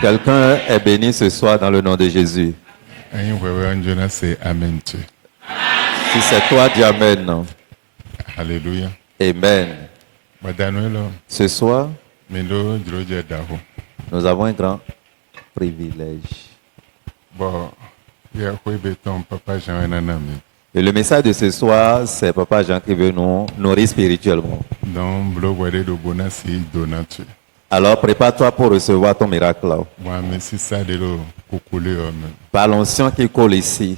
Quelqu'un est béni ce soir dans le nom de Jésus. Si c'est toi, dis Amen. Alléluia. Amen. Ce soir, nous avons un grand privilège. Et le message de ce soir, c'est Papa Jean qui veut nous nourrir spirituellement. Alors prépare-toi pour recevoir ton miracle. Par l'onction qui coule ici.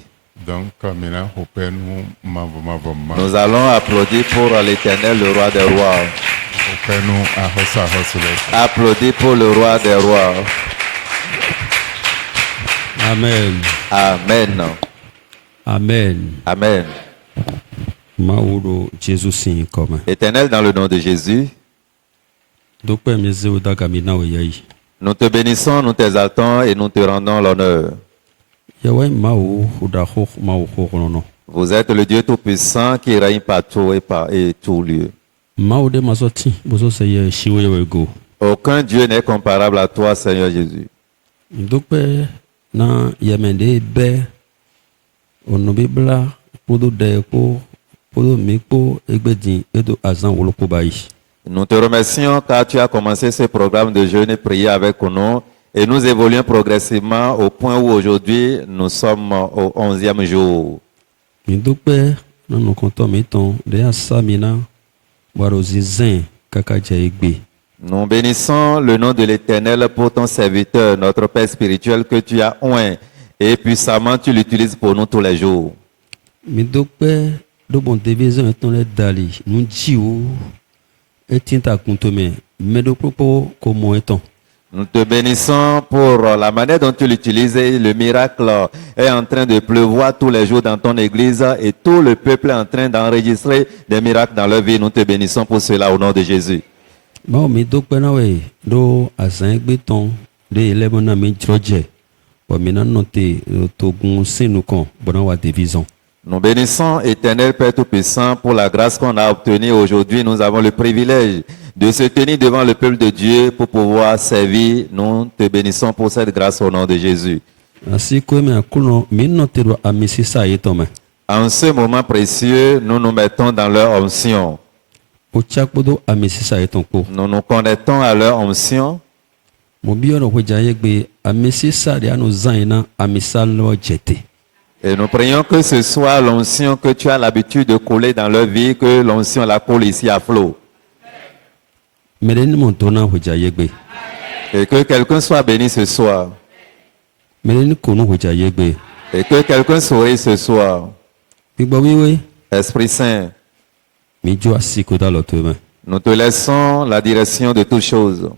Nous allons applaudir pour l'Éternel, le roi des rois. Applaudis pour le roi des rois. Amen. Amen. Amen. Amen. Éternel, dans le nom de Jésus, nous te bénissons, nous t'exaltons et nous te rendons l'honneur. Vous êtes le Dieu Tout-Puissant qui règne partout et tout lieu. Aucun Dieu n'est comparable à toi, Seigneur Jésus. Nous te remercions car tu as commencé ce programme de jeûne et prière avec nous et nous évoluons progressivement au point où aujourd'hui nous sommes au 11e jour. Nous bénissons le nom de l'Éternel pour ton serviteur, notre Père spirituel que tu as oint et puissamment tu l'utilises pour nous tous les jours. Nous te bénissons pour la manière dont tu l'utilises. Le miracle est en train de pleuvoir tous les jours dans ton église et tout le peuple est en train d'enregistrer des miracles dans leur vie. Nous te bénissons pour cela au nom de Jésus. Nous bénissons, Éternel Père Tout-Puissant, pour la grâce qu'on a obtenue aujourd'hui. Nous avons le privilège de se tenir devant le peuple de Dieu pour pouvoir servir. Nous te bénissons pour cette grâce au nom de Jésus. En ce moment précieux, nous nous mettons dans leur onction. Nous nous connectons à leur onction. Et nous prions que ce soit l'onction que tu as l'habitude de couler dans leur vie, que l'onction la coule ici à flot. Et que quelqu'un soit béni ce soir. Et que quelqu'un sourie ce soir. Esprit Saint, nous te laissons la direction de toutes choses.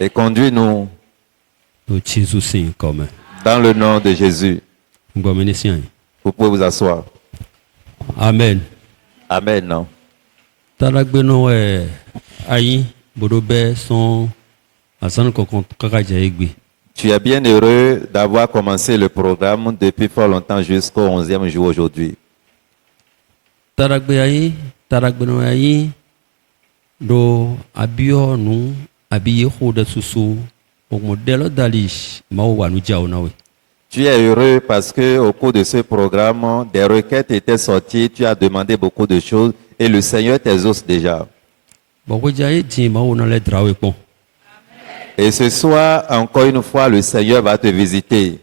Et conduis-nous dans le nom de Jésus. Vous pouvez vous asseoir. Amen. Amen. Non? Tu es bien heureux d'avoir commencé le programme depuis fort longtemps jusqu'au 11e jour aujourd'hui. Tu es heureux parce que au cours de ce programme, des requêtes étaient sorties, tu as demandé beaucoup de choses et le Seigneur t'exauce déjà. Et ce soir, encore une fois, le Seigneur va te visiter.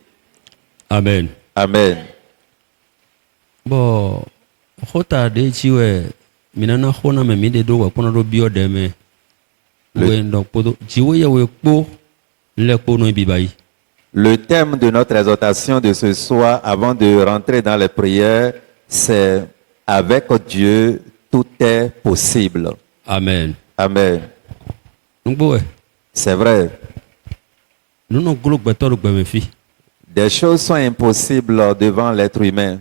Amen. Amen. Le thème de notre exhortation de ce soir, avant de rentrer dans les prières, c'est « Avec Dieu, tout est possible ». Amen. Amen. C'est vrai. Des choses sont impossibles devant l'être humain.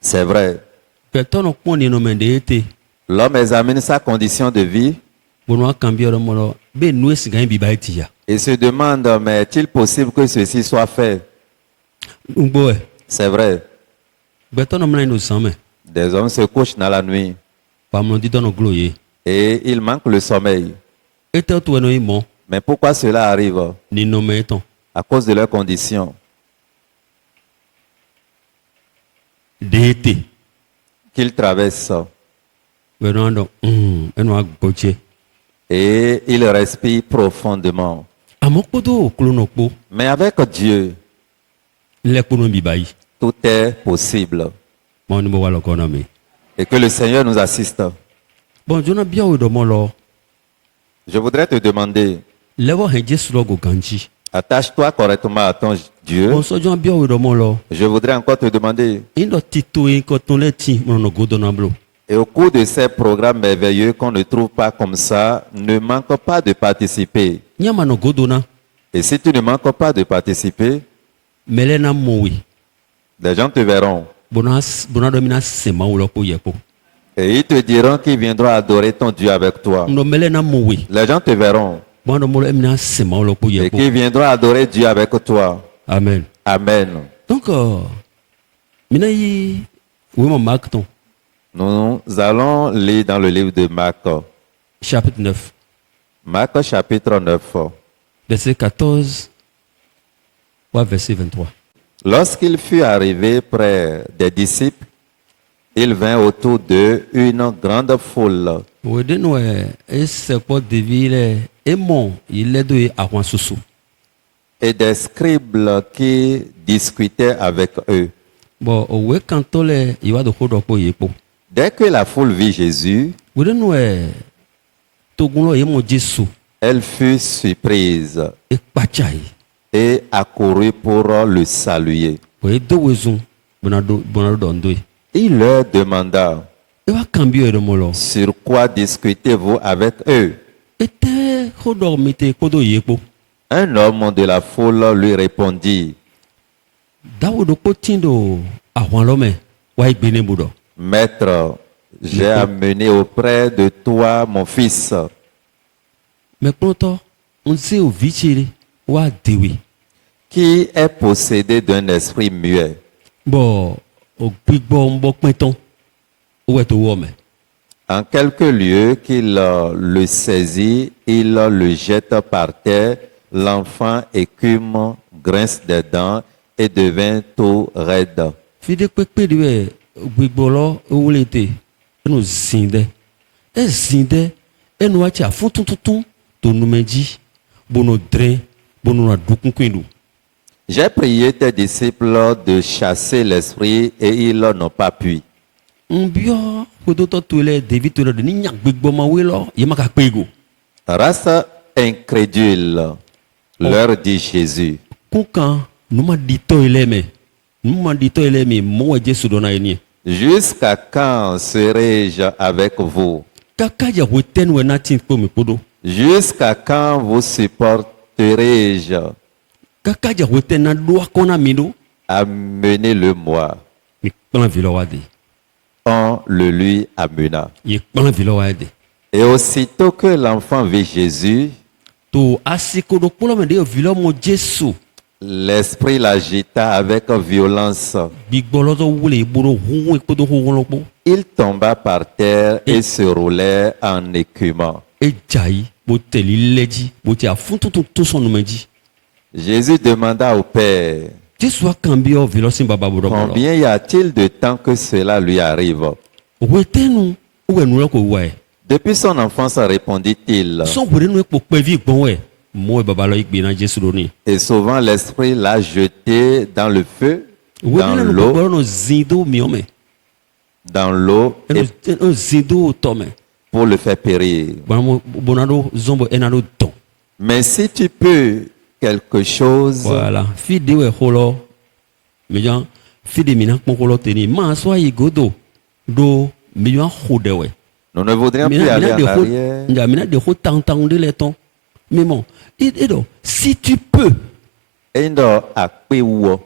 C'est vrai. L'homme examine sa condition de vie et se demande, mais est-il possible que ceci soit fait? C'est vrai. Des hommes se couchent dans la nuit et il manque le sommeil. Ete tu eno imo Mais pourquoi cela arrive? ni nome eton. À cause de leurs conditions Dete. qu'ils traversent. Wenando eno agboche. Et ils respirent profondément. Amokodo klonokpo Mais avec Dieu, le kono bibai. tout est possible. Mon mo walo kono me. Et que le Seigneur nous assiste. Bon jona bia o do mo lo. Je voudrais te demander, Lewo he Jesu lo go ganji. attache-toi correctement à ton Dieu. Bon so jona bia o do mo lo. Je voudrais encore te demander, Indo tito e ko ton le ti mo no godo na blo. et au cours de ces programmes merveilleux qu'on ne trouve pas comme ça, ne manque pas de participer. Nyama no godo na Et si tu ne manques pas de participer, melena mowi. des gens te verront. Bona do mina sema o lo ko yepo. Et ils te diront qu'ils viendront adorer ton Dieu avec toi. No melena mowi. Les gens te verront. Bona mo lo mina sema o lo ko Et yepo. qu'ils viendront adorer Dieu avec toi. Amen. Amen. Donc mina yi oui mon Marc Nous allons lire dans le livre de Marc. chapitre 9 Marc chapitre 9. verset 14 ou verset 23. Lorsqu'il fut arrivé près des disciples, il vint autour d'eux une grande foule Wede no ese po devile emo ile do ahwan susu. et des scribes qui discutaient avec eux. Bo owe kanto le iwa do hodo po yepo. Dès que la foule vit Jésus, Wede no togun lo yemo Jesu elle fut surprise e pachai. et accourut pour le saluer. We do wezun bonado do ndoi. Il leur demanda, E wa cambio e molo. sur quoi discutez-vous avec eux? Ete hodo mite kodo yepo. Un homme de la foule lui répondit, Dawo do ko tindo ahwan lo me wa igbene budo. Maître, j'ai amené auprès de toi mon fils Me pronto on se o vichiri wa dewe. qui est possédé d'un esprit muet. Bo o gbigbo mbo pinton. O we to wo me. En quelques lieux qu'il le saisit, il le jette par terre. L'enfant écume, grince des dents et devient tout raide. Fide pepe de gbigbo lo o lete. Eno zinde. E zinde eno acha fun tuntun to numeji. Bono dre, bono na dukunkwindu. J'ai prié tes disciples de chasser l'esprit et ils n'ont pas pu. Mbio kodo to tuele David to de ni nyak gbigbo ma we lo ye maka pego. Race incrédule, leur dit Jésus. Kukan numa dito eleme. Numa dito eleme mo Jesu dona eni. Jusqu'à quand serai-je avec vous? Kaka ya weten we na tin ko me podo. Jusqu'à quand vous supporterai-je? Kaka ya weten na doa kona mido. Amenez-le-moi. Mi plan vilo wade. On le lui amena. Ye plan vilo wade. Et aussitôt que l'enfant vit Jésus, To asiko do polo me de vilo mo Jesu. l'esprit l'agita avec violence. Bigbolo to wule buro hu podo hu lo po. Il tomba par terre et se roulait en écumant. E jai bo teli leji bo ti afuntu to so no meji. Jésus demanda au Père, Jesu a cambio vilo sin baba buro bolo. combien y a-t-il de temps que cela lui arrive? Wetenu we nu ko wa e. Depuis son enfance, répondit-il. Son wure nu po pe vi gbon we. Mo baba lo igbe na Jesu do ni. Et souvent l'esprit l'a jeté dans le feu, dans Wetenu l'eau, no no zindo mi ome. et Eno zindo to me. pour le faire périr. Bonado zombo enado ton. Mais si tu peux quelque chose, Voilà. Fide we holo. Mejan fide mina pon holo teni. Ma so yi godo do mejan hode we. nous ne voudrions plus aller en arrière. Mina de ho tang de le ton. Mais bon, et donc si tu peux Et non, à Péouo.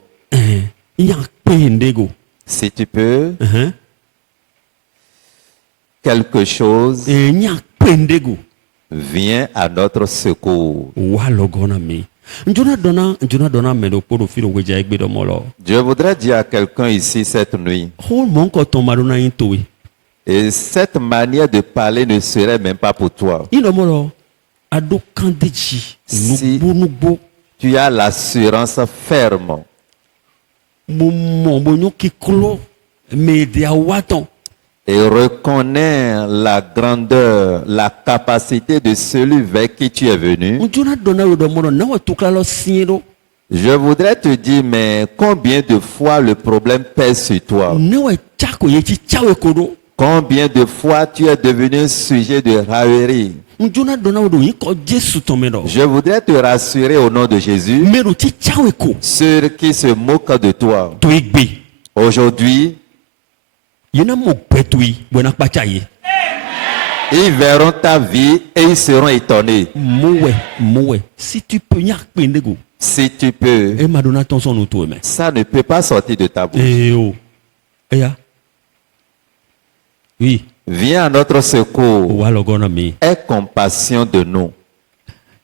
il y a pendego. Si tu peux quelque chose, Il y a pendego. viens à notre secours. Wa logona mi. Njuna dona me do podo filo weja egbe do molo. Je voudrais dire à quelqu'un ici cette nuit, Ho mon ko ton maruna intowe. Et cette manière de parler ne serait même pas pour toi. inomolo ado kandeji Si- nugbo Tu as l'assurance ferme mo bonyo kiklo me de awaton et reconnais la grandeur, la capacité de celui vers qui tu es venu. njuna dona yodo mono na wa tuklalo siero Je voudrais te dire, mais combien de fois le problème pèse sur toi? ne wa chako yechi chawe kodo Combien de fois tu es devenu un sujet de raillerie? njuna dona yodo yiko Jesu tomedo Je voudrais te rassurer au nom de Jésus, mero chi chawe ko ceux qui se moquent de toi. to igbe Aujourd'hui, yena mo petui bona pachaye ils verront ta vie et ils seront étonnés. mowe si tu peux nyak pendego Si tu peux, e madonna tonson no to me ça ne peut pas sortir de ta bouche. oh ya oui Viens à notre secours. wa logona mi Aie compassion de nous.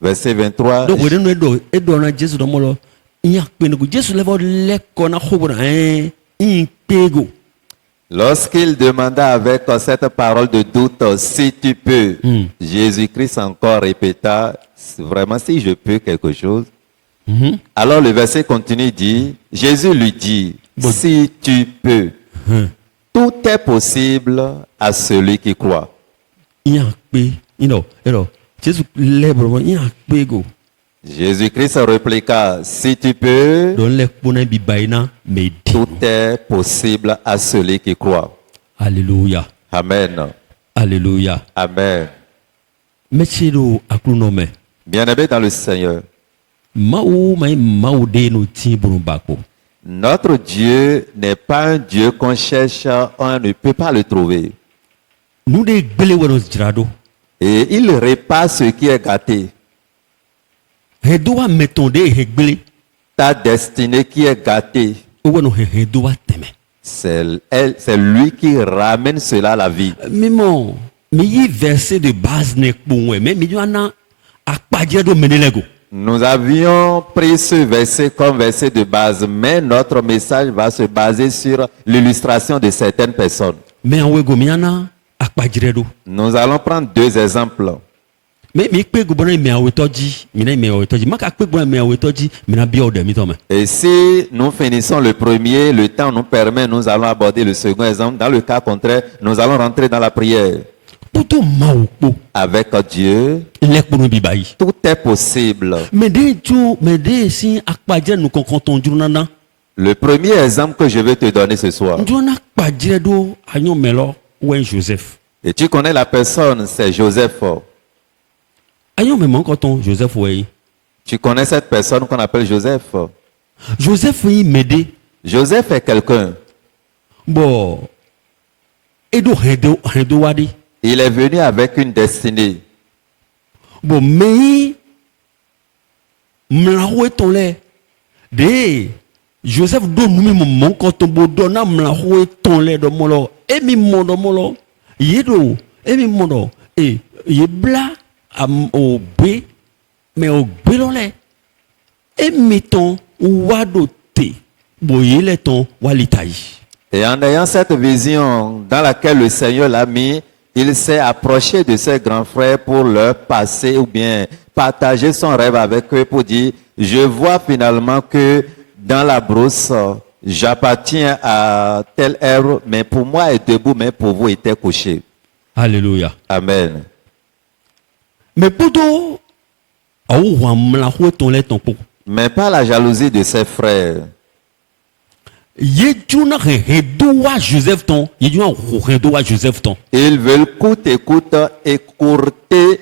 Verset 23. donc wede no edo na Jesu do molo nyak pendego Jesu levo lekko na khobra in pego Lorsqu'il demanda avec cette parole de doute, si tu peux, Jésus-Christ encore répéta, vraiment si je peux quelque chose. Alors le verset continue, dit, Jésus lui dit, si tu peux, tout est possible à celui qui croit. nyak pe ino Jesu lebro nyak pego Jésus-Christ répliqua, si tu peux, don lekpo na bibaina me di tout est possible à celui qui croit. Alléluia. Amen. Alléluia. Amen. Mechiro aklunome. Bien-aimés dans le Seigneur, Mau mai mau de no tiburu bako. notre Dieu n'est pas un Dieu qu'on cherche, on ne peut pas le trouver. Nu de gbele wero jirado. Et il répare ce qui est gâté. He do wa metonde he gbele. Ta destinée qui est gâtée, O weno he do wa teme. c'est lui qui ramène cela à la vie. Mimo, mi yi verset de base ne kpongwe, mais mi yana akpadje do menelego. Nous avions pris ce verset comme verset de base, mais notre message va se baser sur l'illustration de certaines personnes. Mais en wego mi yana akpadje do. Nous allons prendre deux exemples. Mais mi kpe go bona mi awetoji, mi na mi awetoji. Maka kpe bona mi awetoji, mi na bia ode mi tome. Et si nous finissons le premier, le temps nous permet, nous allons aborder le second exemple. Dans le cas contraire, nous allons rentrer dans la prière. Poto maukpo, Avec Dieu, lekpo no bibayi. tout est possible. Mais de si akpadje nou konkonton jurnana. Le premier exemple que je vais te donner ce soir, Njona akpadje do anyo melo wen Joseph. et tu connais la personne, c'est Joseph. Anyo me mon konton Joseph wey. Tu connais cette personne qu'on appelle Joseph. Joseph yi mede. Joseph est quelqu'un. Bon. Edo hendo wadi. Il est venu avec une destinée. Bon mais mlawe tonle. De Joseph do numi mon konton bo dona mlawe tonle do molo. Emi mondo molo. Yedo emi mondo. Ye bla am obé mais obé lolé. Emi ton wado te. Boyele ton walitayi. Et en ayant cette vision dans laquelle le Seigneur l'a mis, il s'est approché de ses grands frères pour leur passer ou bien partager son rêve avec eux pour dire, je vois finalement que dans la brousse, j'appartiens à tel herbe, mais pour moi est debout, mais pour vous était couché. Alléluia. Amen. Mais poto awu wa mlawe tonle ton po. Mais pas la jalousie de ses frères. Ye juna redo wa Joseph ton. Ye juna redo wa Joseph ton. Ils veulent coûte et coûte écourter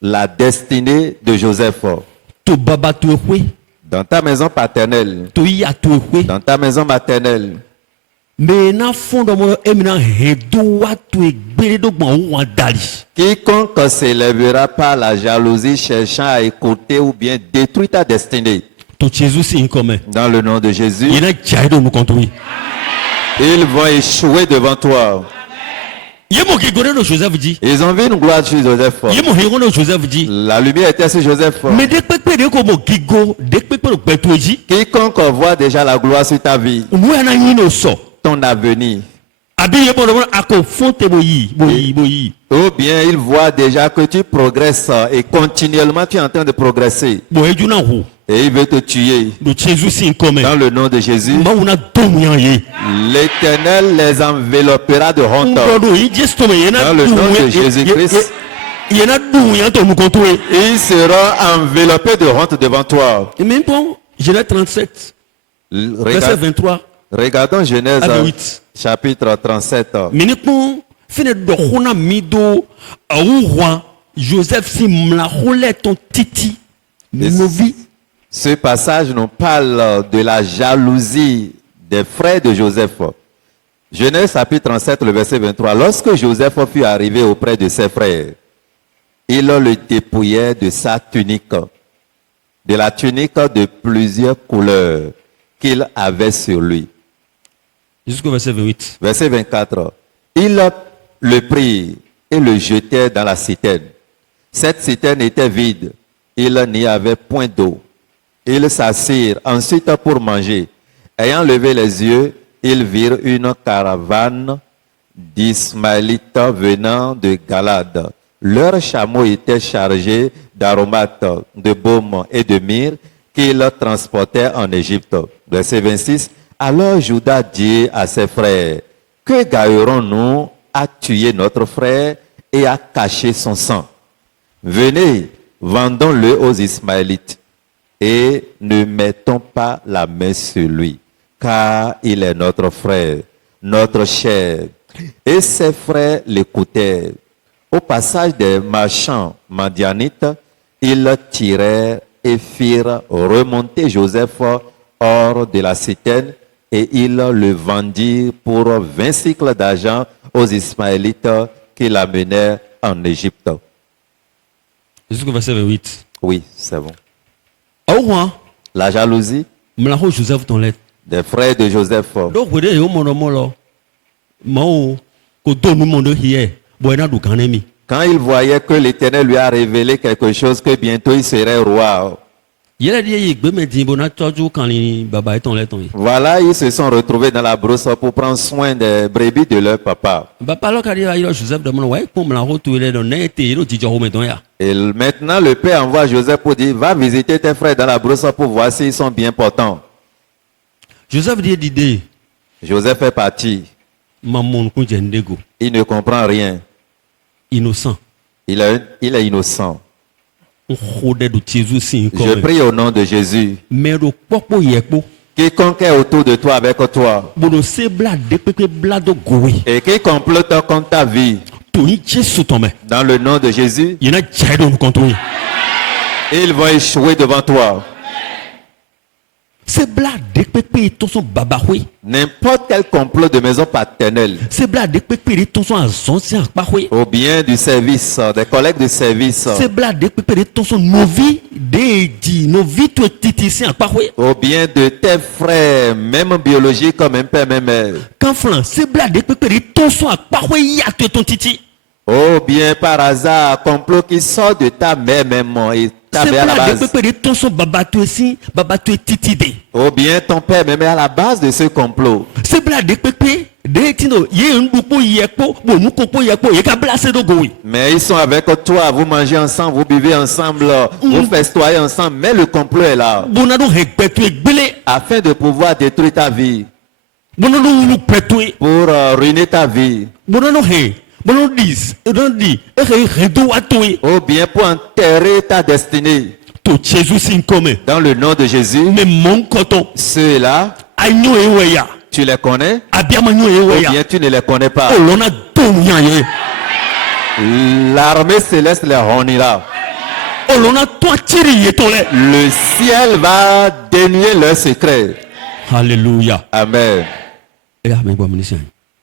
la destinée de Joseph. To baba to ekwe. Dans ta maison paternelle, To ya to ekwe. dans ta maison maternelle, Mais na fondo mo emina redo wa to egbere do gbon wa dali. quiconque s'élèvera par la jalousie cherchant à écouter ou bien détruire ta destinée, To Jesus si comme. dans le nom de Jésus, Ye na jaido nous contrôler. ils vont échouer devant toi. Ye mo kigore no Joseph dit. Ils ont vu une gloire sur Joseph. Ye mo hero no Joseph dit. La lumière était sur Joseph. Mais dès que de ko mo kigo, dès que no petoji. Quiconque voit déjà la gloire sur ta vie, Nous na yino so. ton avenir, Habillé pour le monde, à quoi fonte boyi. Ou bien il voit déjà que tu progresses et continuellement tu es en train de progresser. Boyi du nan hu. Et il veut te tuer. Le Jésus sin comme. Dans le nom de Jésus, Mauna domyan ye. l'Éternel les enveloppera de honte. Ngodo yi just to me yana. Dans le nom de Jésus-Christ, Yana domyan to nous contrôler. ils seront enveloppés de honte devant toi. Et même bon, Genèse 37, verset 23. Regardons Genèse à 8. chapitre 37. Minipon fine do khona mido au roi Joseph si mla khole ton titi novi. Ce passage nous parle de la jalousie des frères de Joseph. Genèse chapitre 37, le verset 23. Lorsque Joseph fut arrivé auprès de ses frères, ils le dépouillaient de sa tunique, de la tunique de plusieurs couleurs qu'il avait sur lui. Jusqu'au verset 28. Verset 24. Ils le prirent et le jetèrent dans la citerne. Cette citerne était vide. Il n'y avait point d'eau. Ils s'assirent ensuite pour manger. Ayant levé les yeux, ils virent une caravane d'Ismaélites venant de Galade. Leurs chameaux étaient chargés d'aromates, de baume et de myrrhe qu'ils transportaient en Égypte. Verset 26. Alors Judas dit à ses frères, que gagnerons-nous à tuer notre frère et à cacher son sang? Venez, vendons-le aux Ismaélites et ne mettons pas la main sur lui, car il est notre frère, notre chair. Et ses frères l'écoutèrent. Au passage des marchands madianites, ils tirèrent et firent remonter Joseph hors de la citerne et ils le vendirent pour 20 cycles d'argent aux Ismaélites qui l'amenèrent en Égypte. Jusqu'au verset 28. Oui, c'est bon. Au roi, La jalousie mla ho Joseph ton let. des frères de Joseph. Donc vous devez au monomolo. Mao ko do nous monde hier. Boyna du kanemi. Quand il voyait que l'Éternel lui a révélé quelque chose, que bientôt il serait roi, Yela di yi gbe me din bona toju kan li baba ton let ton yi. voilà, ils se sont retrouvés dans la brousse pour prendre soin des brebis de leur papa. Baba lo kadi ayo Joseph de mon ouais pour mla ho tu le don ne te yi lo jijo ho me don ya. Et maintenant, le père envoie Joseph pour dire, va visiter tes frères dans la brousse pour voir s'ils sont bien portants. Joseph dit d'idée. Joseph est parti. Maman kun jendego. Il ne comprend rien. Innocent. Il est innocent. On khode du Jésus sin Je comme. prie au nom de Jésus. Mais do popo yekpo. Quiconque est autour de toi, avec toi, Bono se bla de pepe bla do gowe. et qui complote contre ta vie, To yi Jésus ton me. dans le nom de Jésus, Yena jaido nous contre. ils vont échouer devant toi. Se bla de pepe ton son baba oui. N'importe quel complot de maison paternelle, Se bla de pepe ton son azon si akpa oui. ou bien du service, des collègues de service, Se bla de pepe ton son novi de di novi to titi si akpa oui. ou bien de tes frères, même biologiques, même père, même mère, Quand flan se bla de pepe ton son akpa oui ya te ton titi. ou bien par hasard, complot qui sort de ta mère même et ta Se mère à la bla de base, pepe ton son baba to si baba to titi de. ou bien ton père même est à la base de ce complot. Se bla de pepe de tino ye ndupo yekpo bo nu kopo yekpo ye ka bla se do gowe. Mais ils sont avec toi, vous mangez ensemble, vous buvez ensemble, vous festoyez ensemble, mais le complot est là, Bona do hekpetu egbele. afin de pouvoir détruire ta vie, Bona do ulu petu. pour ruiner ta vie, Bona do he. Bona do dis. Bona di. E redo atoi. ou bien pour enterrer ta destinée. To Jésus sin comme. Dans le nom de Jésus, Mais mon coton. ceux-là, Agno eweya. tu les connais, Abiama nyo ou eweya. bien tu ne les connais pas. Oh lona donya ye. L'armée céleste les honira. Oh lona toi tiri ye tole. Le ciel va dénuer leurs secrets. Alléluia. Amen. Et amen bon ministère.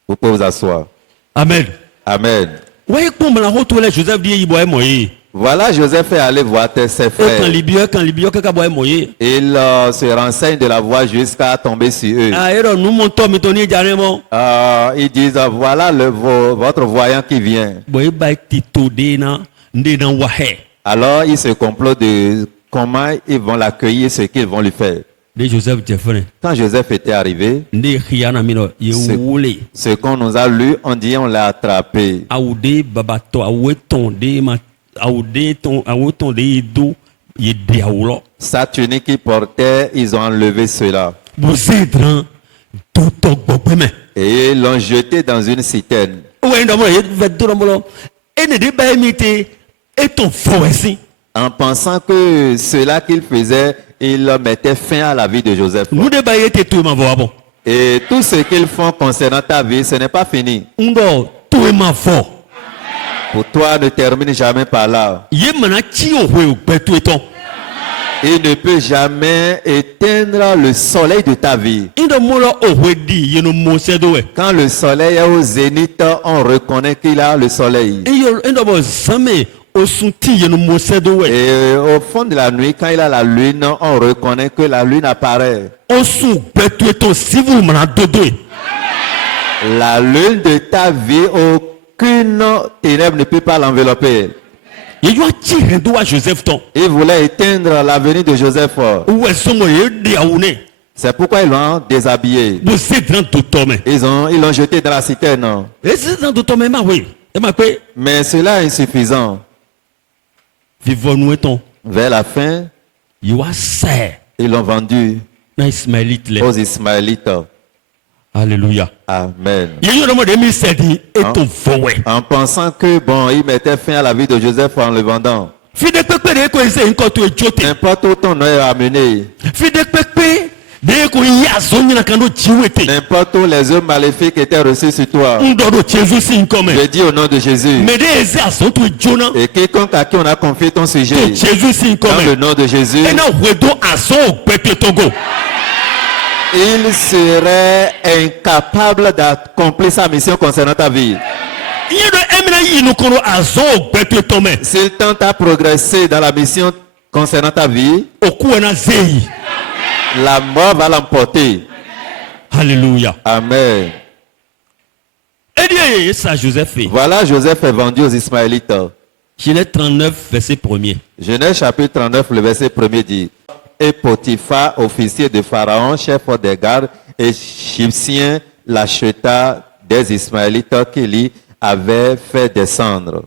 Vous pouvez vous asseoir. Amen. Amen. Ouais pour me la retole Joseph dit yibo moye. Voilà, Joseph est allé voir ses Quand frères. Libio ka boye moye. Il se renseigne de la voie jusqu'à tomber sur eux. Ah ero nous monto mitoni jaremo. Ils disent, voilà votre voyant qui vient. Boye ba tito de na nde na wahe. Alors, ils se complotent de comment ils vont l'accueillir, ce qu'ils vont lui faire. de Joseph Jeffrey. Quand Joseph était arrivé, Ne khiana mino ye C'est- wole. ce qu'on nous a lu, on dit on l'a attrapé. Awude babato aweton de ma awude ton aweton de do ye de awulo. Sa tunique qu'il portait, ils ont enlevé cela. Bozedran do to gbogbe. Et ils l'ont jeté dans une citerne. Ouais ndo mo ye ve do mo. Ene de ba imite et ton fowesi. En pensant que cela qu'il faisait, il mettait fin à la vie de Joseph. Nous de ba yete tout ma vo bon. Et tout ce qu'ils font concernant ta vie, ce n'est pas fini. Ndo tout ma fo. Pour toi, ne termine jamais par là. Ye mana chi o hwe o gbe to eton. Il ne peut jamais éteindre le soleil de ta vie. Ndo mo lo o hwe di ye no mo se do we. Quand le soleil est au zénith, on reconnaît qu'il a le soleil. Iyo ndo bo zame o sunti ye no mo se do we. Et au fond de la nuit, quand il a la lune, on reconnaît que la lune apparaît. O sun gbe to eton si vous mana dodo e. La lune de ta vie, aucune ténèbre ne peut pas l'envelopper. Ye yo chi hendo wa Joseph ton. Il voulait éteindre l'avenir de Joseph. Ou songo ye de awune. C'est pourquoi ils l'ont déshabillé. Bo zedran to to me. Ils l'ont jeté dans la citerne. E zedran to to me ma we. E ma pe Mais cela est insuffisant. vivons nous eton. Vers la fin, You are say ils l'ont vendu na Ismailite le. aux Ismaélites. Alléluia. Amen. Ye yo no mo de mi se di eton fowe. En pensant que, bon, il mettait fin à la vie de Joseph en le vendant. Fide pepe de ko ise nko to ejote. N'importe où ton œil est amené, Fide pepe de ko ya zo nyina kan do jiwete. n'importe où les œuvres maléfiques étaient reçus sur toi, Ndo do Jesus sin come. je dis au nom de Jésus. Me de eze aso to jona. Et quiconque à qui on a confié ton sujet, To Jesus sin dans le come. nom de Jésus, E na wedo aso ogbe togo. il serait incapable d'accomplir sa mission concernant ta vie. Ye do emina yi no kono aso ogbe tome. S'il tente à progresser dans la mission concernant ta vie, Oku na zeyi. la mort va l'emporter. Alléluia. Amen. Et dit ça Joseph fait. Voilà, Joseph est vendu aux Ismaélites. Genèse 39 verset 1er. Genèse chapitre 39, le verset 1er dit: Et Potiphar, officier de Pharaon, chef des gardes, égyptien, l'acheta des Ismaélites qu'il y avait fait descendre.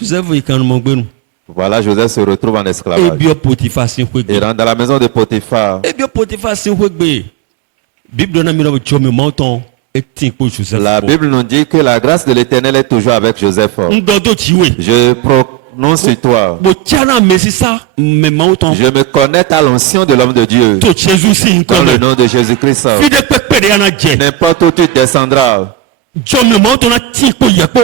Joseph il kan mo gbe nu. Voilà, Joseph se retrouve en E esclavage. bio Potiphar sin Il kwegbe. rentre dans la maison de Potiphar. E bio Potiphar sin kwegbe. Bible na mi no chomi mountain et tin ko Joseph. La Bible nous dit que la grâce de l'Éternel est toujours avec Joseph. Ndodo chiwe. Je prononce sur toi. Bo tiana mesisa me mountain. Je me connecte à l'onction de l'homme de Dieu. To Jesus sin Dans le come. nom de Jésus-Christ. Fide pepe de ana je. N'importe où tu descendras, Chomi mountain na tin ko yepo.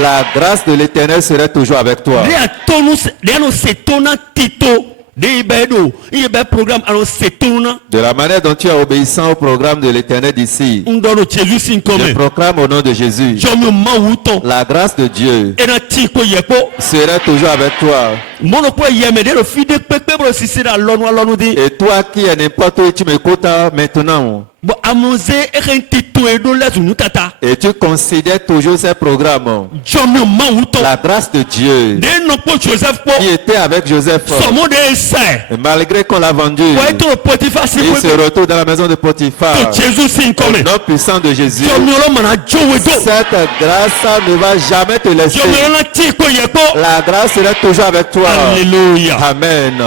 la grâce de l'Éternel serait toujours avec toi. De atonu de ano setona tito. De ibedo. Ibe programme alo setona. De la manière dont tu es obéissant au programme de l'Éternel d'ici, Ndodo Jesus sin je come. proclame au nom de Jésus, Chomi mawuton. la grâce de Dieu E na tin ko yepo. serait toujours avec toi. Mono ko yeme de lo fide pepe bro sisira lonu di. Et toi qui es n'importe où, tu m'écoutes maintenant. Bo amuze eken tito edo lezu nutata. Et tu considères toujours ces programmes. Jomi mawuton. La grâce de Dieu De no po Joseph po. qui était avec Joseph, Somo de ese. et malgré qu'on l'a vendu, Wa eto Potiphar si il se ko. retrouve dans la maison de Potiphar. To Jesus sin Au come. nom puissant de Jésus, Jomi lo mana jowe do. cette grâce ne va jamais te laisser. Jomi lo na ti ko yepo. La grâce sera toujours avec toi. Alléluia. Amen.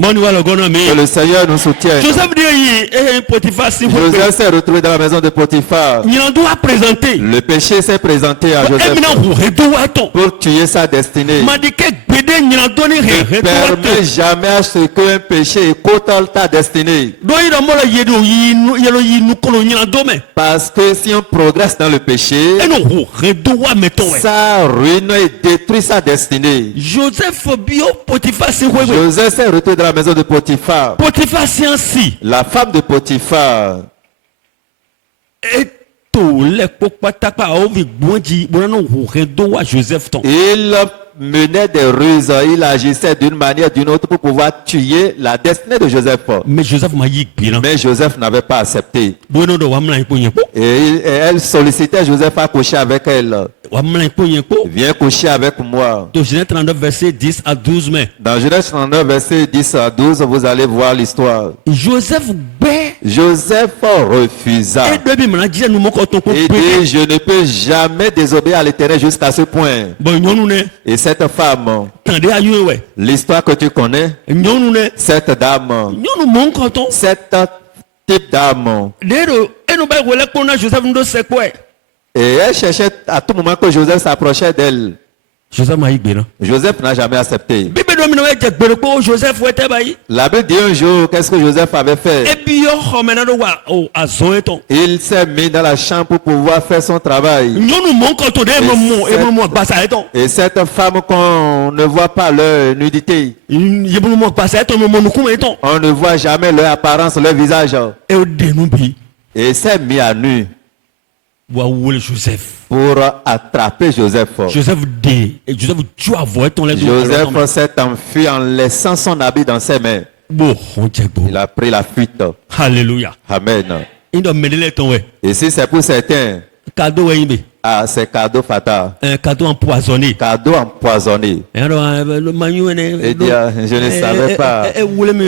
Moni wala gona Que me. le Seigneur nous soutienne. Joseph de yi Potiphar si ko. Joseph s'est retrouvé dans la maison de Potiphar. Nyina do a présenter. Le péché s'est présenté à Joseph Emina hu redo wa ton. pour tuer sa destinée. Madike gbede nyina do ni Ne redo wa ton. permets jamais à ce qu'un péché écoute ta destinée. Do yi da mola yedo yi yelo yi nu kono nyina do me. Parce que si on progresse dans le péché, Eno hu redo wa meton we. ça ruine et détruit sa destinée. Joseph bio Potiphar si ko. Joseph s'est retrouvé dans la maison de Potiphar. Potiphar si ansi. La femme de Potiphar, Eto le po patapa o vi gbonji bona no hu redo wa Joseph ton. il menait des ruses, il agissait d'une manière ou d'une autre pour pouvoir tuer la destinée de Joseph. mais Joseph m'a dit bien. Mais Joseph n'avait pas accepté. Bueno do wamla iponye ko. Et elle sollicitait Joseph à coucher avec elle. Wamla iponye ko. Viens coucher avec moi. Donc Genèse 39 verset 10 à 12 mais. Dans Genèse 39, verset 10 à 12, vous allez voir l'histoire. Joseph bé. Joseph refusa. Et depuis maintenant dit nous mon coton ko. Il dit, je ne peux jamais désobéir à l'Éternel jusqu'à ce point. Bon nyonu ne. Et cette femme, Tande ayo we. l'histoire que tu connais, Nyonu ne. cette dame, Nyonu mon coton. cette type d'âme, Dero eno ba wele ko na Joseph ndo se ko e. et elle cherchait à tout moment que Joseph s'approchait d'elle. Joseph m'a dit bien. Joseph n'a jamais accepté. Bible do mi no je gbere ko Joseph wete bayi. La Bible dit un jour, qu'est-ce que Joseph avait fait? Et puis yo xomena do wa o azon eton. Il s'est mis dans la chambre pour pouvoir faire son travail. Nyonu mon coton de mo gbasa eton. Et cette femme qu'on ne voit pas leur nudité, Yebulu mo gbasa eton mo nukum eton. on ne voit jamais leur apparence, leur visage. Et au denu bi. Et il s'est mis à nu Wa wole Joseph. pour attraper Joseph. Joseph D. Et Joseph tu as voix ton les Joseph s'est enfui en laissant son habit dans ses mains. Bon, on tient bon. Il a pris la fuite. Alléluia. Amen. Il doit mêler ton ouais. Et si c'est pour certains, Cadeau ouais imbe. c'est cadeau fatal. Un cadeau empoisonné. Cadeau empoisonné. Alors le magnou Et dit, je ne savais pas. Et voulait me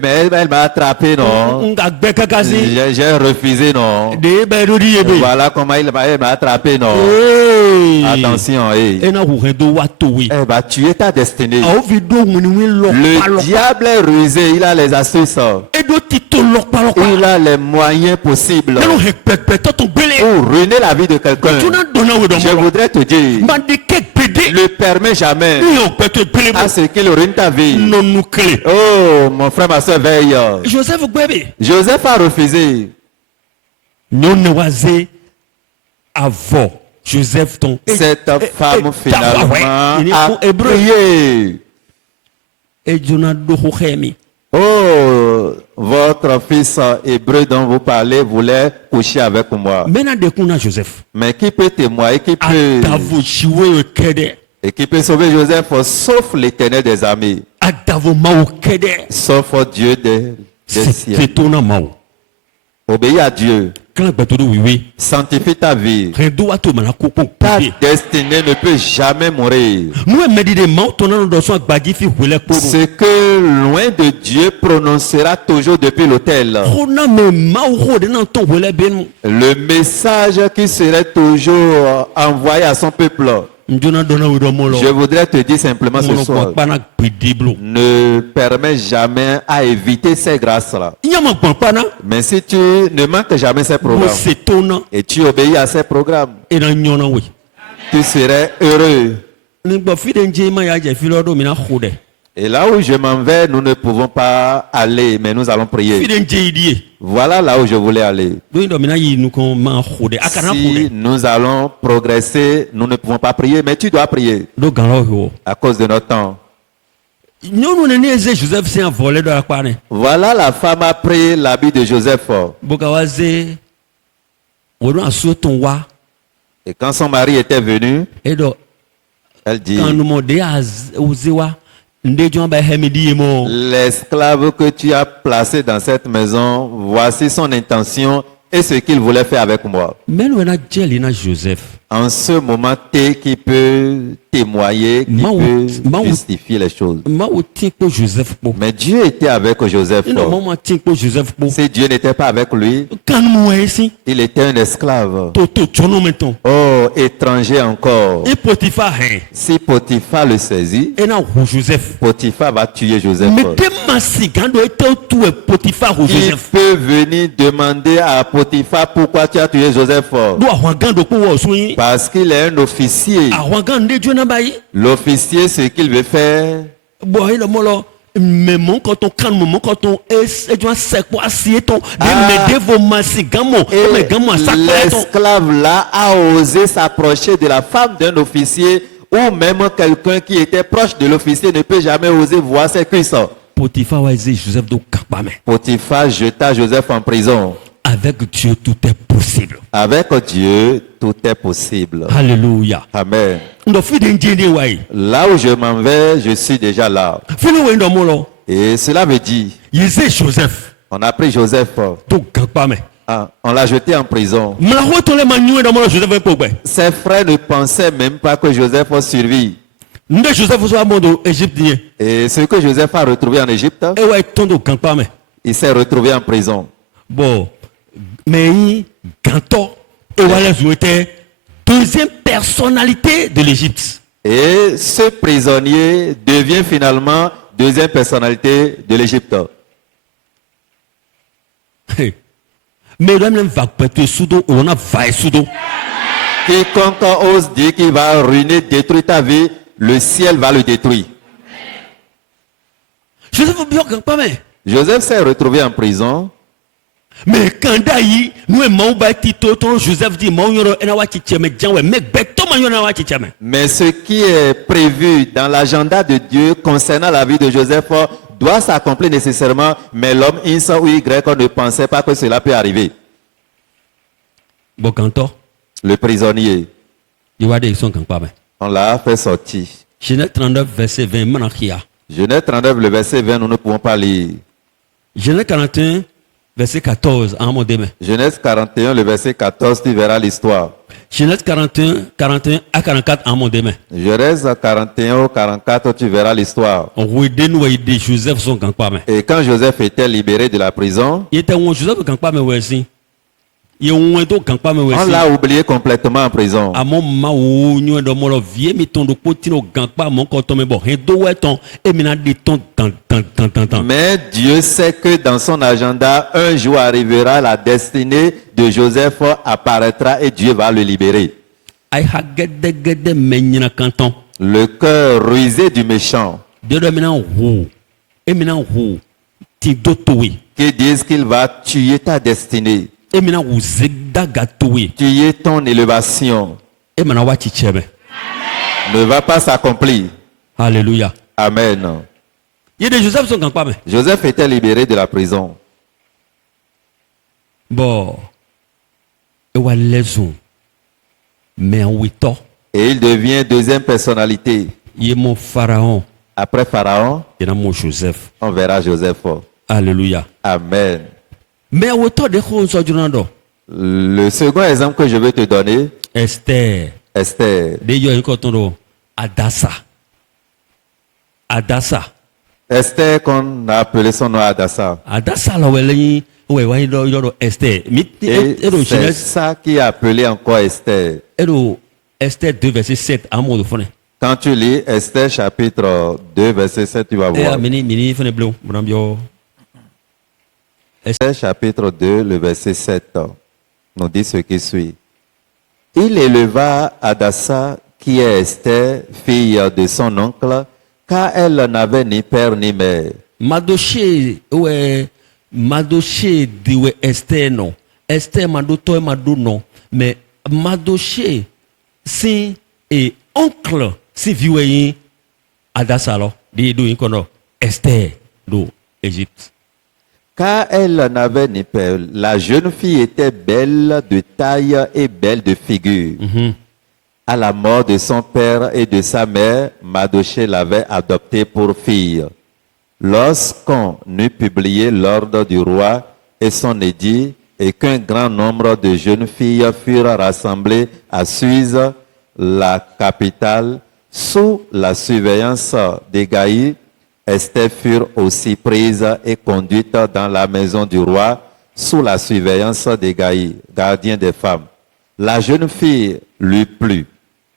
Mais elle m'a attrapé, non? on a becca quasi. J'ai refusé, non? Des berodi ebe. Voilà comment il m'a attrapé, non? Attention, Et na ou do wato oui. elle va tuer ta destinée. A ovi do muni lo Le palo. diable est rusé, il a les astuces. Et do tito lo palo. Il a les moyens possibles Et no hekpekpe to ton gbele. pour ruiner la vie de quelqu'un. Tu n'as donné au Je domo. voudrais te dire, Mande kek pede. ne permets jamais Yo pete pele. à ce qu'il ruine ta vie. Non nous clé. Oh, mon frère, ma soeur, veille. Joseph Gbebe. Joseph a refusé. Non ne waze avant Joseph ton. Cette femme finalement a prié. Et Jonathan Hochemi. Oh, votre fils hébreu dont vous parlez voulait coucher avec moi. Maintenant de kuna Joseph. Mais qui peut témoigner, Adavo chiwe kede. et qui peut sauver Joseph, sauf l'Éternel des armées, Adavo mau kede. sauf Dieu des cieux. C'est ton nom. Obéis à Dieu, Quand betodo wiwi. sanctifie ta vie. Redo ato mana koko Ta kudi. destinée ne peut jamais mourir. Nous medide mau tonan do so agbagi fi wele koro. Ce que loin de Dieu prononcera toujours depuis l'autel. Kona me mau ho de nan ton wele ben. Le message qui serait toujours envoyé à son peuple. Njona dona wido molo. Je voudrais te dire simplement ce Mono soir, ko pana pidiblo. ne permets jamais à éviter ces grâces-là. Nyama pana. Mais si tu ne manques jamais ces Wo programmes se tona et tu obéis à ces programmes, e na nyona we. tu serais heureux. Nigba fi de nje ma ya je fi lo do mi na khode. Et là où je m'en vais, nous ne pouvons pas aller, mais nous allons Fi prier. de nje idie. Voilà là où je voulais aller. Do ndo mi na yi nu kon ma khode. Akana Si khode. nous allons progresser, nous ne pouvons pas prier, mais tu dois prier Do ganlo ho. à cause de notre temps. Nyonu ne ne eze Joseph se en volé do akwa ne. Voilà, la femme a pris l'habit de Joseph. Boka waze. Wodo aso ton wa. Et quand son mari était venu, E do elle dit, kan nu mo de az ozewa. Nde jon ba hemidi mo. l'esclave que tu as placé dans cette maison, voici son intention et ce qu'il voulait faire avec moi. Men wena jeli na Joseph. En ce moment, qui peut témoigner, qui peut justifier les choses. Ma o tin ko Joseph po. Mais Dieu était avec Joseph. Ino mama tin ko Joseph po. Si Dieu n'était pas avec lui, Kan mo esi. il était un esclave. Toto chono meton. Oh, étranger encore. E Potiphar hein. Si Potiphar le saisit, E na ho Joseph. Potiphar va tuer Joseph. Mais demain si quand doit être tout est Potiphar ou Il Joseph. peut venir demander à Potiphar pourquoi tu as tué Joseph. Do a gando ko wo so yin. Parce qu'il est un officier. A gande jo na bayi. L'officier, ce qu'il veut faire, Bo ile mo lo mais mon quand on calme mon quand on est et c'est quoi si ton de me devo masi gamo mais gamo ça l'esclave là a osé s'approcher de la femme d'un officier ou même quelqu'un qui était proche de l'officier ne peut jamais oser voir ses cuisses. Potiphar wa Joseph do kapame. Potiphar jeta Joseph en prison. avec Dieu, tout est possible. Avec Dieu, tout est possible. Alléluia. Amen. Ndo fi de njende wai. Là où je m'en vais, je suis déjà là. Fini we ndo molo. Et cela veut dire, Yese Joseph. on a pris Joseph, To gakpa me. on l'a jeté en prison. Mla ho to le manyu ndo molo Joseph po gbe. Ses frères ne pensaient même pas que Joseph a survécu. Nde Joseph so amondo Égypte ni. Et ce que Joseph a retrouvé en Égypte, E wa tondo gakpa me. il s'est retrouvé en prison. Bon, mais ganto e wa les était deuxième personnalité de l'Égypte. Et ce prisonnier devient finalement deuxième personnalité de l'Égypte. Mais là même va péter soudo, on a va soudo. Quiconque ose dire qu'il va ruiner, détruire ta vie, le ciel va le détruire. Joseph bien gakpa me. Joseph s'est retrouvé en prison. Mais quand d'ailleurs, nous avons bâti tout, Joseph dit, mon yoro, et na wa chicheme, janwe, mais beto man yoro na wa chicheme. Mais ce qui est prévu dans l'agenda de Dieu concernant la vie de Joseph doit s'accomplir nécessairement, mais l'homme X ou Y ne pensait pas que cela peut arriver. Bon, kanto, Le prisonnier, il va dire, ils sont gakpa me. on l'a fait sortir. Genèse 39, verset 20, manakia. Genèse 39, le verset 20, nous ne pouvons pas lire. Genèse 41, verset 14, en mon demain. Genèse 41, le verset 14, tu verras l'histoire. Genèse 41 à 44, en mon demain. Genèse 41 au 44, tu verras l'histoire. On voit des nous aider Joseph son gakpa me. Et quand Joseph était libéré de la prison, Il était où Joseph gakpa me wesi. Il on do gakpa me on wesi. l'a oublié complètement en prison. À mon ma ou nous do mo lo vie mi ton do potino gakpa mon ko to me bo. He do weton et mina de ton tant. Mais Dieu sait que dans son agenda, un jour arrivera, la destinée de Joseph apparaîtra et Dieu va le libérer. Ai ha gede menyina kanton. Le cœur rusé du méchant De do mina hu. E mina hu. Ti do towi. qui disent qu'il va tuer ta destinée, E mina hu zegda gatowi. tuer ton élévation, E mana wa chicheme. ne va pas s'accomplir. Alléluia. Amen. Il de Joseph son gakpa me. Joseph était libéré de la prison. Bon. E wa leson. Mais en wito. Et il devient deuxième personnalité. Il est mon pharaon. Après Pharaon, Il est mon Joseph. on verra Joseph. Alléluia. Amen. Mais wito de ko so junando. Le second exemple que je vais te donner, Esther. Esther. De yo ko tondo Adassa. Adassa. Esther qu'on a appelé son nom Adassa. Adassa la wele we wa do Esther. Mi Et ero c'est Genèse ça qui est appelé encore Esther. ero Esther 2 verset 7 à mot de fone. Quand tu lis Esther chapitre 2, verset 7, tu vas Eh voir. mini fone bleu. Brambio. Esther chapitre 2, le verset 7, nous dit ce qui suit. Il éleva Adassa, qui est Esther, fille de son oncle, car elle n'avait ni père ni mère. Madoché de we Esther non. Esther madoto e mado non. Mais Madoché si et oncle si viwe Adassa alors. Di do ikono Esther do Égypte. Car elle n'avait ni père. La jeune fille était belle de taille et belle de figure. À la mort de son père et de sa mère, Madoché l'avait adoptée pour fille. Lorsqu'on eut publié l'ordre du roi et son édit, et qu'un grand nombre de jeunes filles furent rassemblées à Suse, la capitale, sous la surveillance d'Égaï, Esther furent aussi prises et conduites dans la maison du roi, sous la surveillance d'Égaï, gardien des femmes. La jeune fille lui plut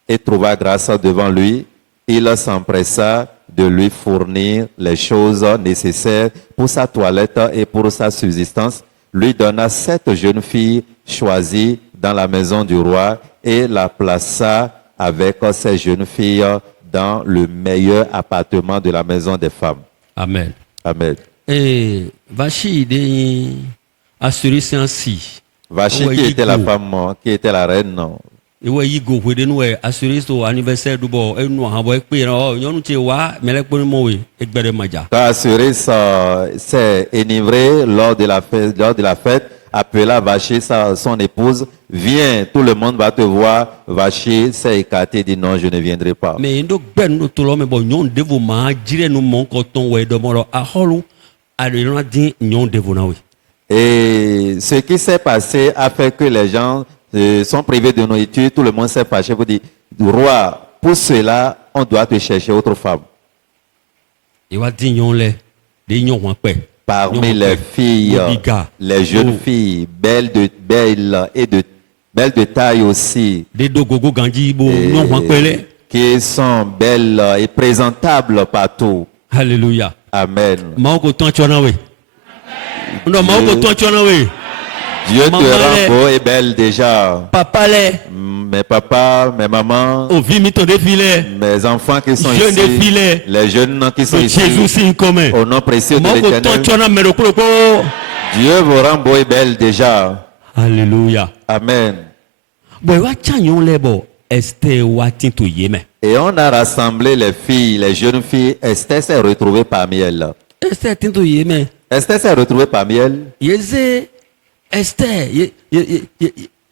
et trouva grâce devant lui. Il s'empressa de lui fournir les choses nécessaires pour sa toilette et pour sa subsistance, lui donna 7 jeunes filles choisies dans la maison du roi et la plaça avec ces jeunes filles dans le meilleur appartement de la maison des femmes. Amen. Amen. Et Vachi de assurer ainsi. Vachi Ouais, qui était la Igo. femme, qui était la reine, non. Et ouais, il go de nous assurer son anniversaire du bord et nous avons payé non tu vois mais les pour moi et ben maja. Quand Assuris s'est enivré lors de la fête appela Vaché, son épouse, viens, tout le monde va te voir. Vaché s'est écarté et dit non, je ne viendrai pas. Mais ndo ben no to lo me bo nyon devo ma jire no mon ko ton we do mo lo a holu a de na din nyon devo na we. Et ce qui s'est passé a fait que les gens sont privés de nourriture. Tout le monde s'est fâché pour dire, roi, pour cela, on doit te chercher autre femme. E wa din nyon le de nyon wan pe. Parmi les filles, les jeunes filles, belles de taille aussi, De do gogo ganji bo nyon wan pe le. qui sont belles et présentables partout. Hallelujah. Amen. Ma ko ton chona we. Ndo ma ko ton chona we. Dieu te Maman, rend beau et belle déjà. Papa le. Mes papas, mes mamans, O vi mi ton défilé. mes enfants qui sont Jeunes ici, défilés. les jeunes qui sont Le ici, Jésus sin commun. au nom précieux de Ma ko ton l'Éternel, chona me ro ko. Dieu vous rend beau et belle déjà. Hallelujah. Amen. Boy wa chanyon le bo este wa tin to yeme. Et on a rassemblé les filles, les jeunes filles. Esther s'est retrouvée parmi elles. Este tin to yeme. Esther s'est retrouvée parmi elles. Yeze Esther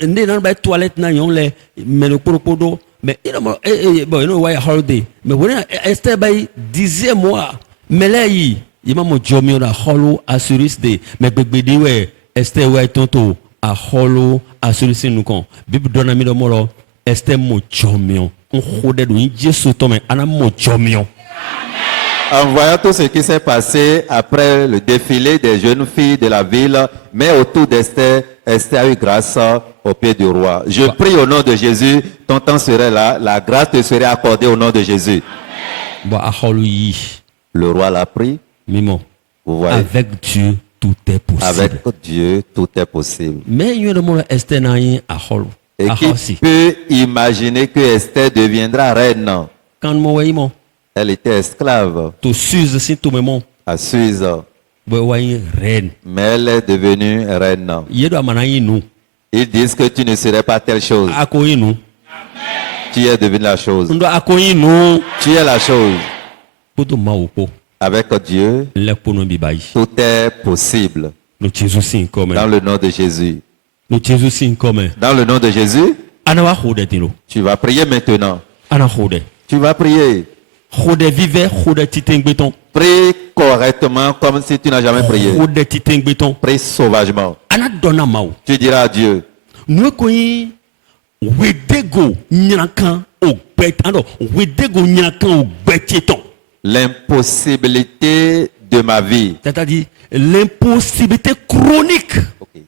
ne nan ba toilette na yon le me no kporokodo mais you know bon you know why holiday mais when Esther ba 10e mois mele yi ma mo jomi na holo assuris de mais gbegbede we Esther we tonto a holo assuris nu kon bible dona mi do mo lo Esther mo jomi on khode do Jesu to me ana mo jomi on. En voyant tout ce qui s'est passé après le défilé des jeunes filles de la ville, mais autour d'Esther, Esther a eu grâce au pied du roi. Je prie au nom de Jésus, ton temps serait là, la grâce te serait accordée au nom de Jésus. Bon a holo yi Le roi l'a pris, mimo vous voyez, avec Dieu tout est possible. avec Dieu, tout est possible. Mais il y a de mon Esther na yin a holo. Et A qui hosi. peut imaginer que Esther deviendra reine? Quand mo we mo Elle était esclave to Suze si to me mon à Suse, we wa yin reine. mais elle est devenue reine. Yedo amana yin nu. Ils disent que tu ne serais pas telle chose. Ako yin nu. Tu es devenu la chose. Ndo ako yin nu. Tu es la chose. Poto ma opo. Avec Dieu, Le pono bi bayi. tout est possible. No Jesus sin come. Dans le nom de Jésus. No Jesus sin come. Dans le nom de Jésus, Ana wa hode tino. tu vas prier maintenant. Ana hode. Tu vas prier. Hode vive, hode titeng beton. Prie correctement comme si tu n'as jamais prié. Hode titeng beton. Prie sauvagement. Ana dona mau. Tu diras à Dieu, No ko yin wedego nyankan o bet. Ano wedego nyankan o betieton. l'impossibilité de ma vie. C'est-à-dire l'impossibilité chronique. Ok.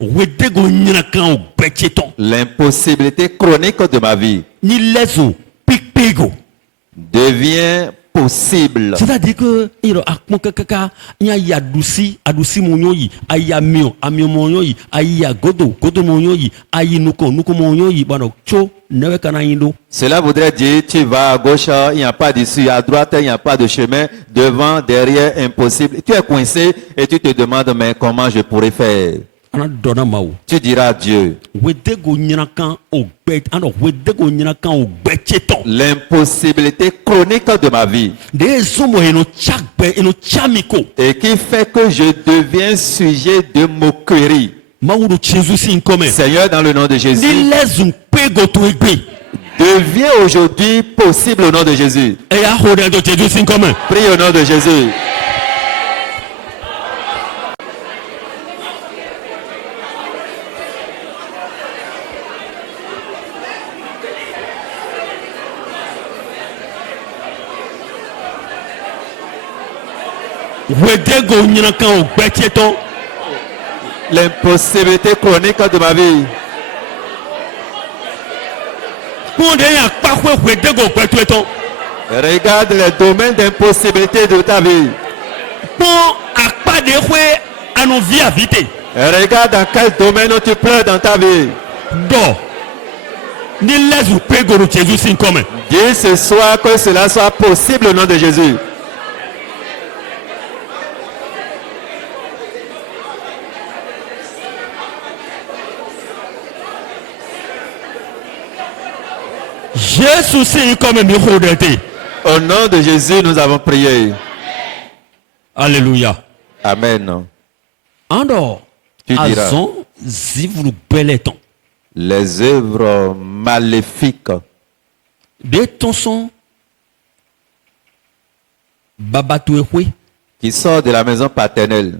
Wedego nyinakan o betieton. L'impossibilité chronique de ma vie Ni lezo pikpego. devient possible. C'est-à-dire que il a akmonkaka nya yadusi adusi monyoyi ayamio amio monyoyi aya godo monyoyi ayi nuko monyoyi bano cho newe kana yindo. Cela voudrait dire tu vas à gauche, il n'y a pas d'issue, à droite, il n'y a pas de chemin, devant, derrière, impossible. Tu es coincé et tu te demandes mais comment je pourrais faire? Ana dona mawo. Tu diras à Dieu, Wedego nyinakan o bet ano wedego nyinakan o betieton. l'impossibilité chronique de ma vie De somo eno chakbe eno chamiko. et qui fait que je deviens sujet de moquerie. Mawudu Jésus sin come. Seigneur, dans le nom de Jésus, Ni lezun pego to egbe. devient aujourd'hui possible au nom de Jésus. E ya hode do Jésus sin come. Prie au nom de Jésus. Wedego nyinakan o betieton. L'impossibilité chronique de ma vie. Konde ya pakwe wedego betieton. Regarde les domaines d'impossibilité de ta vie. Pon akpa de hwe anu via vite. Regarde dans quel domaine tu pleures dans ta vie. Do. Ni lezu pego do Jésus sin come. Dis ce soir que cela soit possible au nom de Jésus. Jésus sin come mi hodete. Au nom de Jésus, nous avons prié. Alléluia. Amen. Ando. Tu diras, azon zivulu beleton. les œuvres maléfiques De ton son babatuekwe. qui sortent de la maison paternelle,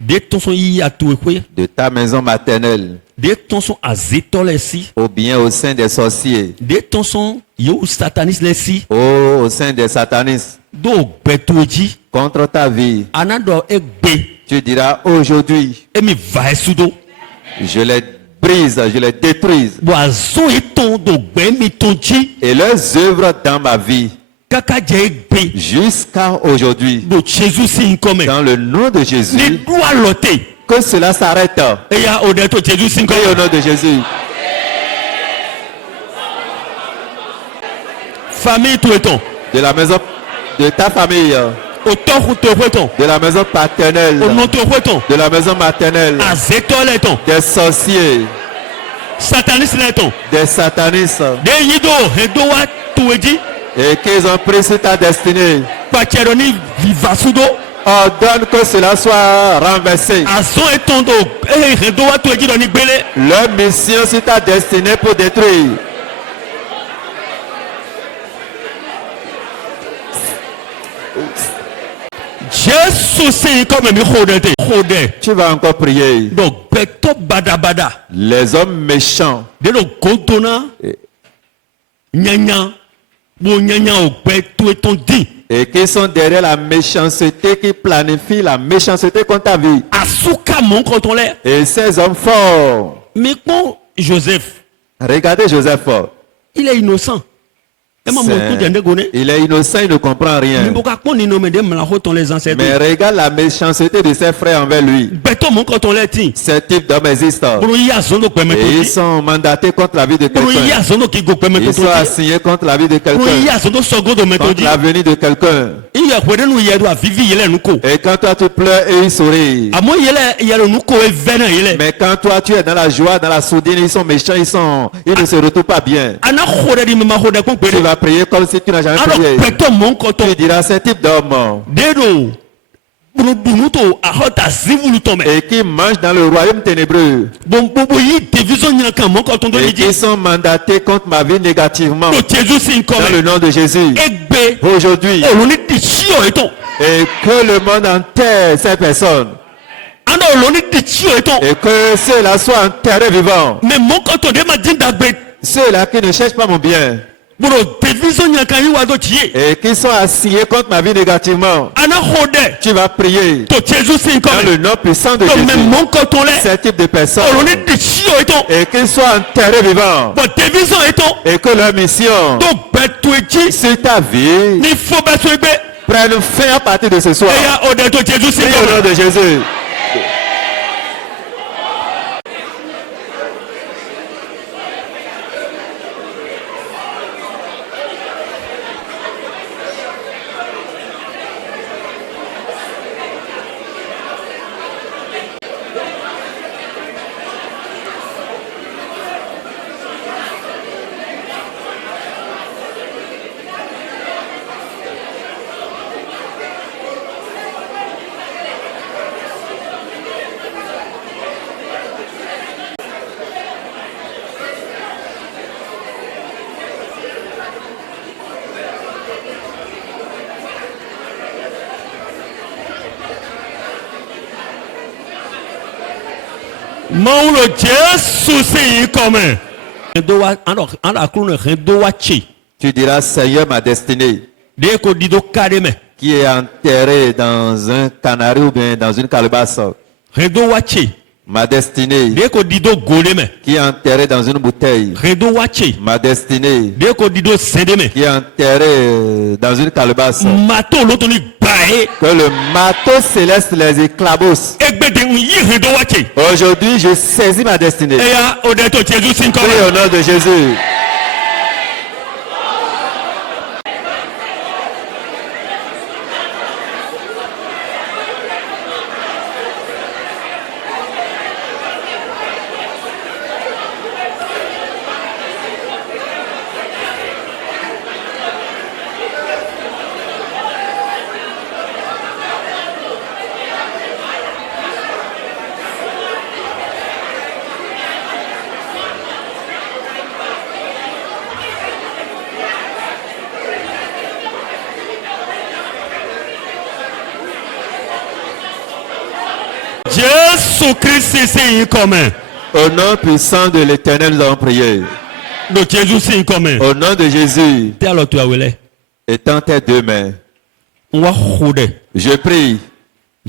De ton son yatuekwe. de ta maison maternelle, De ton son azetolesi. ou bien au sein des sorciers, De ton son yo satanis lesi. ou au sein des satanistes, Do betueji. contre ta vie, Anado egbe. tu diras aujourd'hui, Emi vaesudo. je les brise, je les détruis, Bo azon eton do gbemi tonji. et leurs œuvres dans ma vie, Kaka je egbe. jusqu'à aujourd'hui, Do Jésus si nkome. dans le nom de Ni Jésus, doit loter. que cela s'arrête. Eya odeto Jésus si Et nkome. au nom de Jésus, Famille tout eton. de la maison, de ta famille, Otoku to eton. de la maison paternelle, Onoto eton. de la maison maternelle, Azetol eton. des sorciers, Satanis eton. des satanistes, De yido edowa tueji. et qu'ils ont pris sur ta destinée. Pacheroni vivasudo. Ordonne que cela soit renversé. Azon eton do edowa tueji do ni gbele. Leur mission sur ta destinée pour détruire. Jésus si nkome mi kodete. Kode. Tu vas encore prier. Do beto badabada. Les hommes méchants De do godona. Nyanya. Bo nyanya o beto eton di. et qui sont derrière la méchanceté, qui planifient la méchanceté contre ta vie. Asuka mon quand on l'est. Et ces hommes forts, Mais bon, Joseph, regardez Joseph, il est innocent. Et moi, mon coup de gonne. il est innocent, il ne comprend Mais rien. pourquoi qu'on y nomme des malachos les ancêtres? Mais regarde la méchanceté de ses frères envers lui. Beto mon quand on l'est. Ces types d'hommes existent. Pour y a zono que Et ils sont mandatés contre la vie de Pour y quelqu'un. a zono qui go permettre. Ils sont assignés contre la vie de Pour y quelqu'un. a zono sogo de méthode. Contre l'avenir de quelqu'un. Il y a quoi de nous y a doit vivre il est nous ko. Et quand toi tu pleures et ils sourient. À moi il y a le nous ko et venin il est. Mais quand toi tu es dans la joie, dans la sourdine, ils sont méchants, ils ne se retrouvent pas bien. Ana khore di ma khore ko Tu pere. vas prier comme si tu n'as jamais Alors prié. beto mon quand on Tu diras ce type d'homme dedo. Bunuto a hota zivulu tome. et qui mangent dans le royaume ténébreux Bon bobo yi division nyaka mon quand on doit et dire. qui sont mandatés contre ma vie négativement. Do Jésus si Dans nkome. le nom de Jésus. Egbe. Aujourd'hui. Oloni di chio eton. Et que le monde enterre ces personnes. Ana oloni di chio eton. Et que ceux-là soient enterrés vivants. Mais mon quand on de ma dinda gbe. Ceux-là qui ne cherchent pas mon bien. Bro division nyaka yi wa do chie. Et qui sont assignés contre ma vie négativement. Ana hode. Tu vas prier. To Jésus si Dans le nkome. nom puissant de Donc même Jésus. mon quand on l'est. Ces types de personnes. Oloni di chio eton. Et qu'ils soient enterrés vivants. Bon division eton. Et que leur mission Donc beto eji. sur ta vie Ni fo beto egbe. prenne fin à partir de ce soir. Eya ode to Jésus si Prie au nom nkome. de Jésus. Maulo Jésus si nkome. Dowa alors ala krone dowa chi. Tu diras, Seigneur, ma destinée, De ko dido kareme. qui est enterrée dans un canari ou bien dans une calebasse. Dowa chi. Ma destinée, De ko dido goleme. qui est enterrée dans une bouteille. Dowa chi. Ma destinée, De ko dido sendeme. qui est enterrée dans une calebasse. Mato lotoni bae. Que le marteau céleste les éclabousse. Egbe de yi dowa chi. Aujourd'hui, je saisis ma destinée. Eya ode to Jésus si Prie nkome. au nom de Jésus. Jésus Christ c'est commun. Au nom puissant de l'Éternel, nous avons prié. De Jésus c'est commun. Au nom de Jésus, T'es alors tu as wele. étends tes deux mains. On va khode. Je prie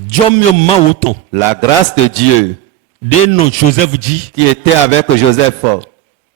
Jomio ma autant. la grâce de Dieu De non Joseph dit, qui était avec Joseph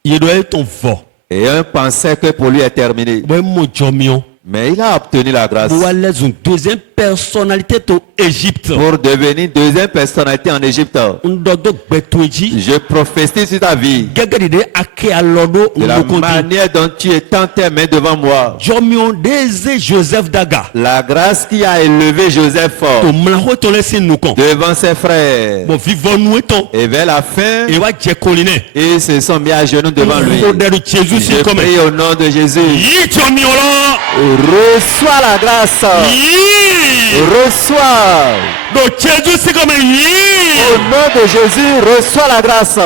il doit être ton fort. et un pensait que pour lui est terminé. Ouais mon Jomio. Mais il a obtenu la grâce Pour aller une deuxième personnalité to Égypte. pour devenir deuxième personnalité en Égypte. On doit donc betouji. Je prophétise sur ta vie Gẹ́gẹ́ de ake alodo de la ndokondi. manière dont tu étends tes mains devant moi. Jomio deze Joseph Daga. La grâce qui a élevé Joseph To mlaho to lesi nukon. devant ses frères. Bon vivons nous étant. Et vers la fin, Et va je colline. ils se sont mis à genoux devant lui. Au de Jésus Je c'est comme. prie au nom de Jésus. Yi Jomio là. Reçois la grâce. Yi. Reçois. Do Jésus c'est comme Au yi. nom de Jésus, reçois la grâce.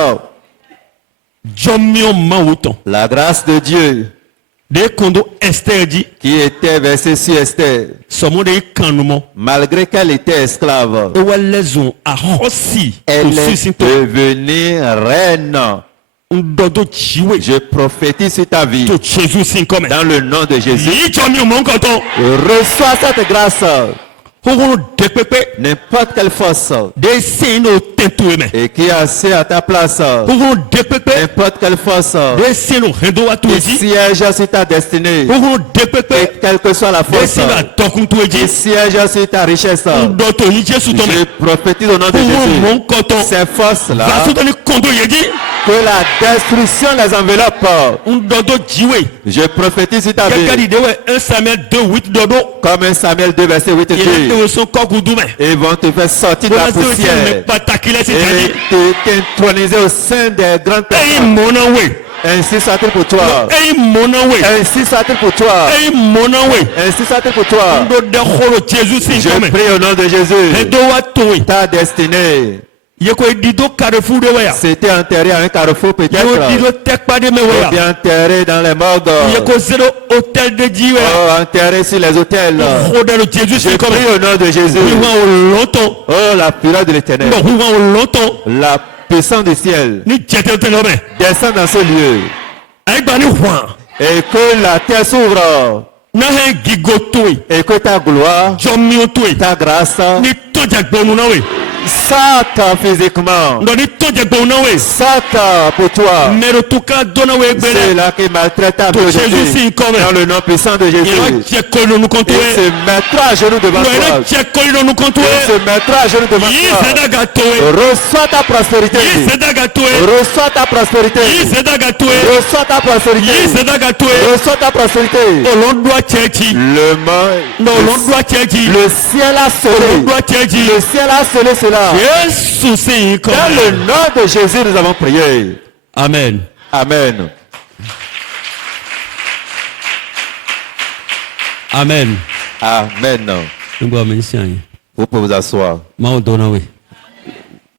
Jomio ma autant. La grâce de Dieu De kondo Esther dit. qui était versée sur Esther, Somo de kanoumo. malgré qu'elle était esclave, Et ouais les ont à Rossi. elle est devenue reine. Ndodo chiwe. Je prophétise sur ta vie To Jésus c'est comme. dans le nom de Jésus. Yi Jomio mon canton. Reçois cette grâce. Horo de pepe. N'importe quelle force De se no tentueme. et qui est assis à ta place, Horo de pepe. n'importe quelle force De se no rendo qui atueji. siège sur ta destinée, Horo de pepe. et quelle que soit la De force se na qui tokuntueji. siège sur ta richesse, Ndoto yi Jésus tome. je prophétise au nom de Horo Jésus. mon canton. Ces forces-là, Va soutenir kondo yeji. que la destruction les enveloppe. Ndodo jiwe. Je prophétise sur ta Quelqu'un vie, dit ouais 1 Samuel 2:8 dodo. comme un Samuel 2, verset 8 Il dit, est de son kokudume. ils vont te faire sortir de la Mais poussière pas taquiller c'est et dit. t'introniser au sein des grandes Hey personnes. mon way. Ainsi soit-il pour toi. Hey mon way. Ainsi soit-il pour toi. Hey mon way. Ainsi soit-il pour toi. Ndo de kholo Jésus c'est Je comme. prie au nom de Jésus. Ndo wa towe. Ta destinée Yeko dido Carrefour de waya. s'était enterrée à un carrefour Yo peut-être. dido tekpa de me Ou waya. bien enterrée dans les morgues. Yeko zero hôtel de jiwe. Oh, enterrée sur les hôtels. Rodelo Jésus Je c'est comme. prie au nom de Jésus. Oui wa o longtemps. Oh, la fureur de l'éternel. Non, oui wa o longtemps. La puissance du ciel Ni jete te lome. descend dans ce lieu. Ay ba ni hwan. Et que la terre s'ouvre. Na he gigo towe. Et que ta gloire, Jomi o towe. ta grâce, Ni toja gbonu na we. sorte physiquement. Ndo ni toja gbonu na we. Sorte pour toi. Mero tuka dona we C'est gbele. là qui maltraite ta To Jésus aujourd'hui. c'est comme. Dans le nom puissant de Jésus. Yewa jeko no nu Il kontowe. se mettra à genoux devant Ndo toi. ene jeko no nu Il kontowe. se mettra à genoux devant Yi toi. sedaga towe. Reçois ta prospérité. Yi sedaga towe. Reçois ta prospérité. Yi sedaga towe. Reçois ta Yi prospérité. sedaga towe. Reçois ta prospérité. Olondwa chechi. Le monde, No olondwa chechi. le ciel a scellé. Olondwa chechi. Le ciel a scellé cela. Yesu c'est comme. Dans le nom de Jésus, nous avons prié. Amen. Amen. Amen. Amen. Ngo amensianye. Vous pouvez vous asseoir. Ma o dona we.